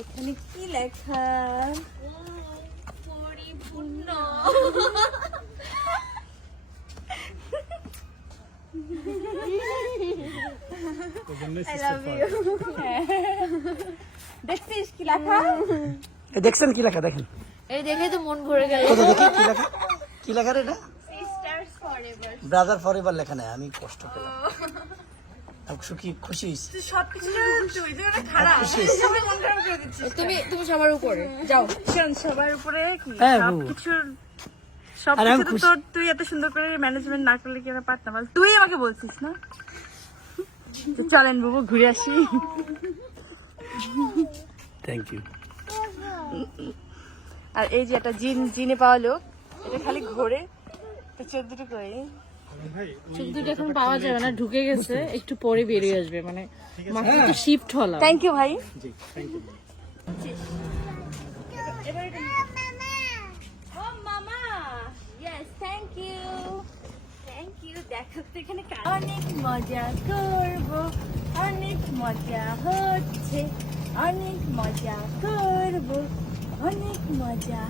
এখানে কি লেখা? পরিপূর্ণ। আই দেখছিস কি লেখা? দেখছেন কি লেখা? দেখেন। এই দেখে তো মন ভরে গেল। দেখি? কি লেখা? কি লেখা রে এটা? ফরএভার ব্রাদার ফর এভার লেখা নেই আমি কষ্ট পেলাম। সুখী খুশি সবকিছু তুই তুই ওটা খারাপ সবাই মন খারাপ করে দিচ্ছিস তুমি তুমি সবার উপরে যাও। শোন, সবার উপরে কি? সবকিছুর সব আর তো তুই এত সুন্দর করে ম্যানেজমেন্ট না করলে কি আমরা পারতাম? বল? তুই আমাকে বলছিস না? চলেন বাবু ঘুরে আসি। থ্যাংক ইউ আর এই যে একটা জিন জিনে পাওয়া লোক এটা খালি ঘোরে। তো চোখ দুটো করে চোখ দুটো এখন পাওয়া যাবে না ঢুকে গেছে একটু পরে বেরিয়ে আসবে মানে তো শিফট হলাম। থ্যাংক ইউ ভাই। ও থ্যাংক ইউ দেখো এখানে অনেক মজা করব অনেক মজা হচ্ছে অনেক মজা করব অনেক মজা